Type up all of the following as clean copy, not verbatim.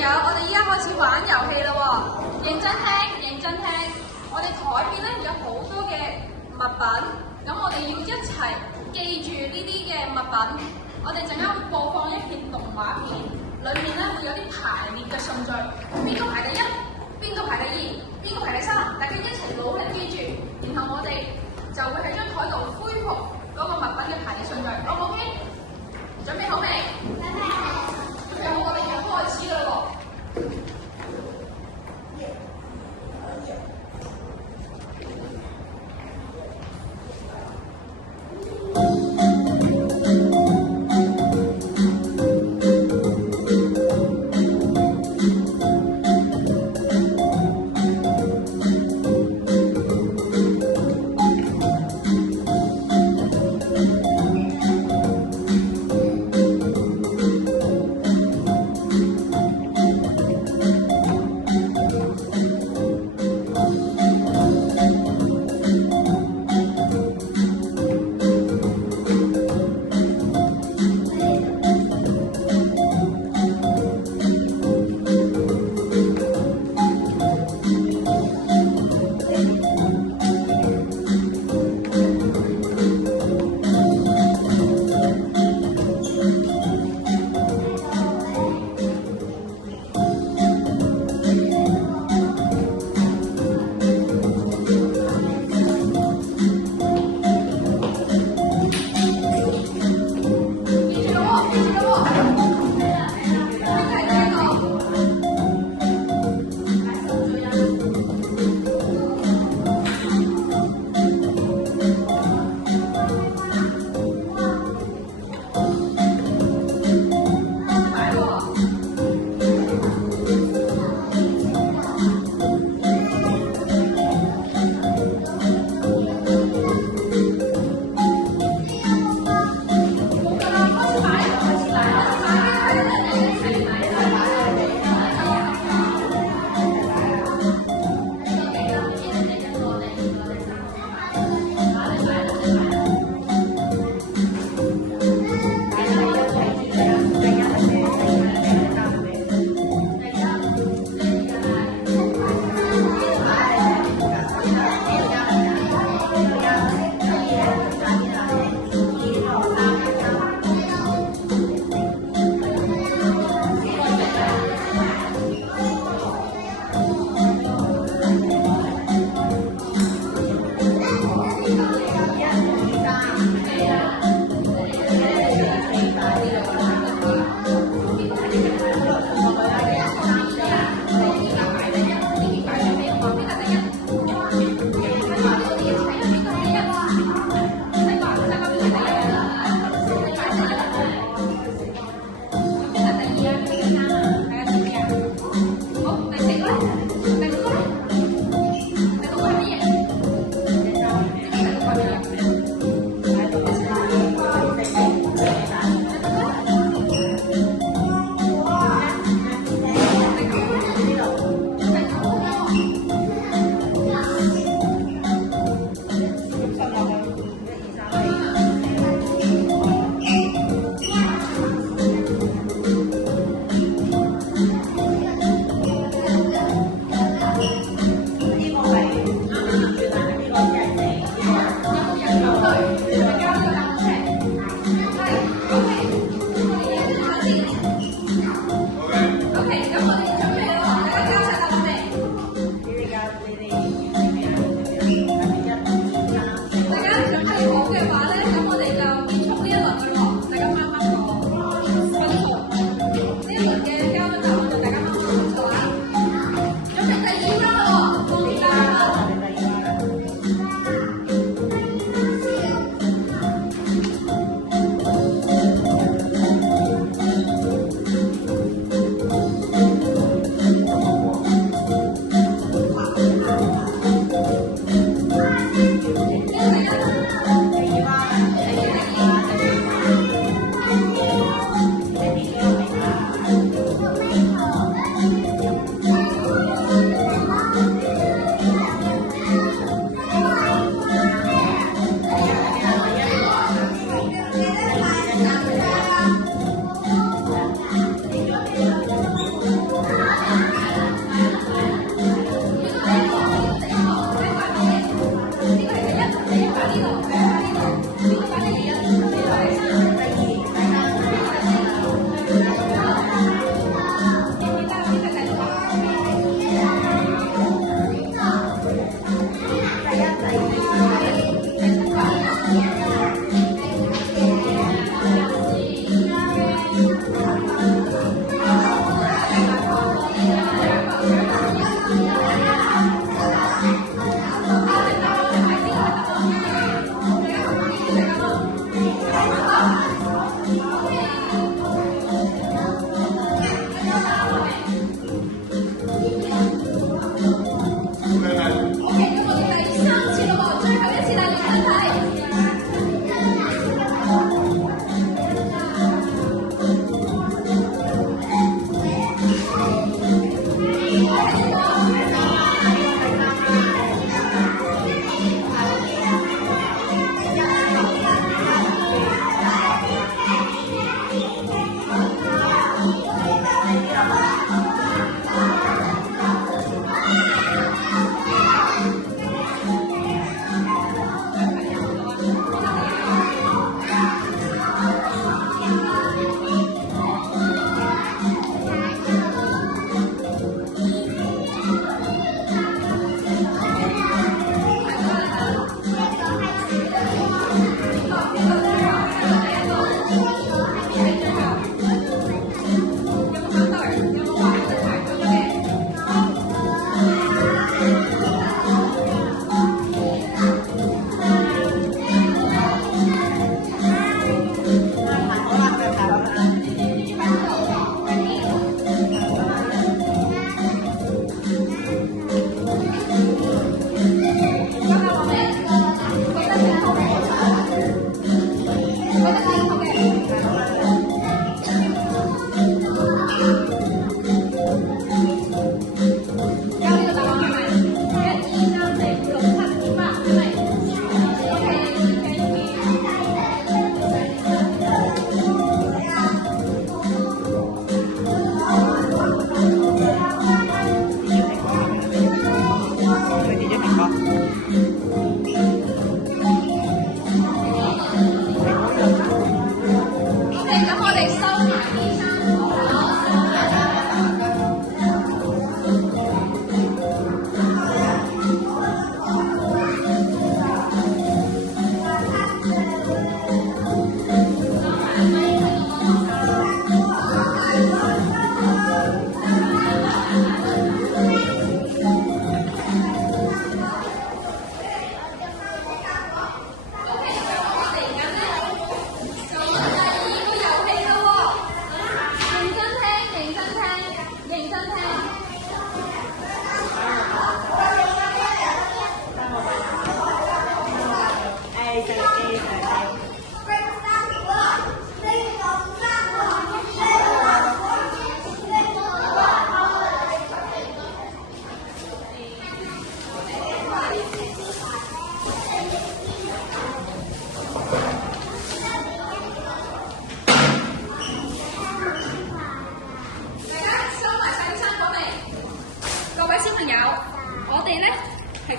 友，我哋依家開始玩遊戲啦喎！認真聽，認真聽。我哋台邊咧有好多嘅物品，咁我哋要一齊記住呢啲嘅物品。我哋陣間會播放一片動畫片，裡面咧會有啲排列嘅順序，邊個排第一，邊個排第二，邊個排第三，大家一齊努力記住，然後我哋就會喺張台度恢復嗰個物品嘅排列順序。O 唔 OK？準備好未？準備好，我哋要開始啦喎！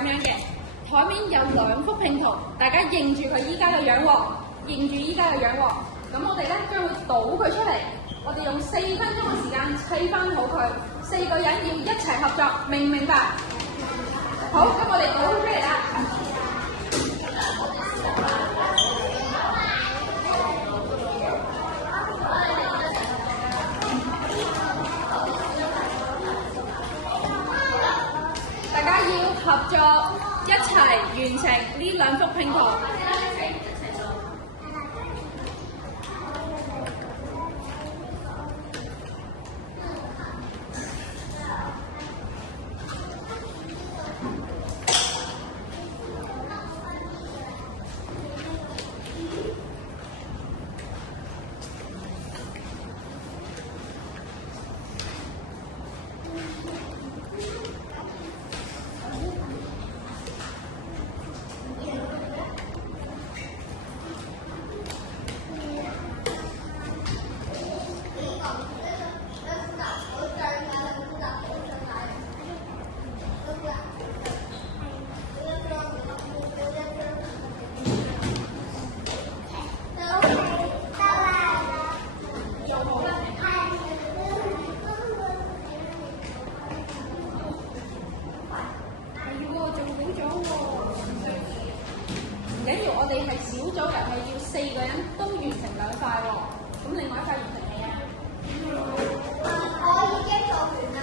咁樣嘅，台面有2幅拼圖，大家認住佢依家嘅樣喎，認住依家嘅樣喎。咁我哋咧將會倒佢出嚟，我哋用4分鐘嘅時間砌翻好佢，4個人要一齊合作，明唔明白？好，咁我哋倒佢出嚟啦。大家要合作一齊完成呢2幅拼圖。唔緊要，我哋係小組遊戲，要4個人都完成2塊喎。咁另外一塊完成未啊？我已經做完啦。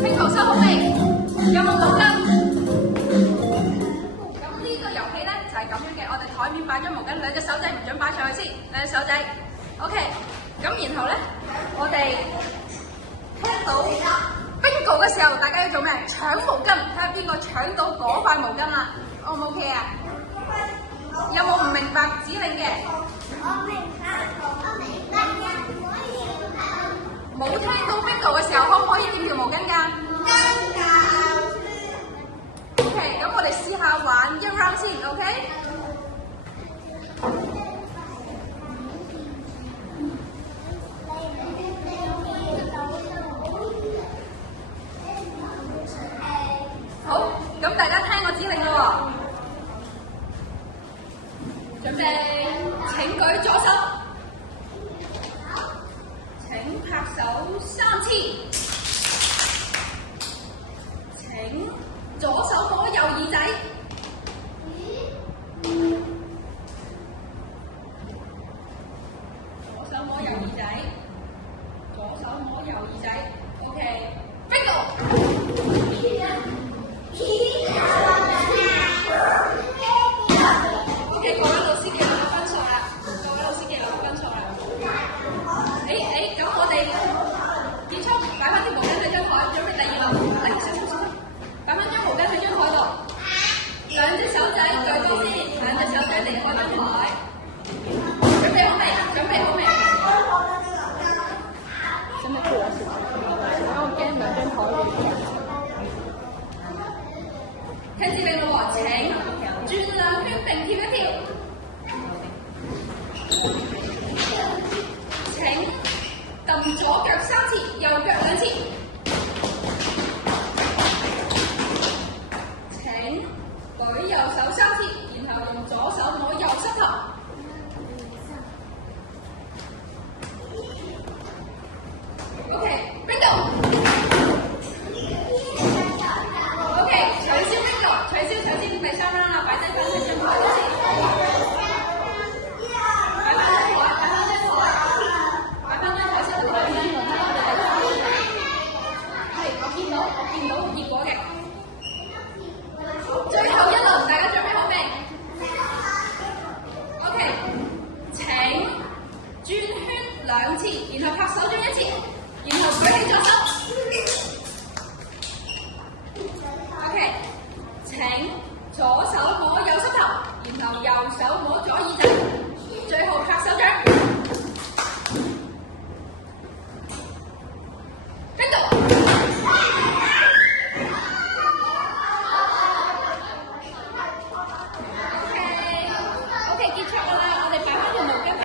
拼圖收好未？有冇毛巾？咁呢個遊戲咧就係咁樣嘅，我哋台面擺咗毛巾，2隻手仔唔準擺上去先，2隻手仔。OK， 咁然後咧，我哋聽到 bingo 嘅時候，大家要做咩？搶毛巾，睇下邊個搶到嗰塊毛巾啦。O 唔 OK 啊？有冇唔明白指令嘅？我明白，我明白嘅。冇聽到 bingo 嘅時候，可唔可以點條毛巾㗎？OK， 咁我哋試下玩1 round 先 ，OK？ 好，咁大家聽我指令咯喎，準備，請舉左手。請拍手3次，請左手摸右耳仔，左手摸右耳仔，左手摸右耳仔 ，OK，bingo。OK， 各位老師記錄咗分數啦，各位老師記錄咗分數啦。咁我哋結束，擺翻啲毛巾喺張台，準備第2輪，嚟小心，擺翻張毛巾喺張台度。撳左腳3次，右腳2次。請舉右手3次，然後用左手摸右膝頭。OK，bingo。OK， 取消 bingo， 取消第3 round 啦，擺低翻張台嗰時。擺翻張台先，係，我見到結果嘅。最後一輪，大家準備好未 ？OK， 請轉圈2次，然後拍手轉1次，然後舉起左手。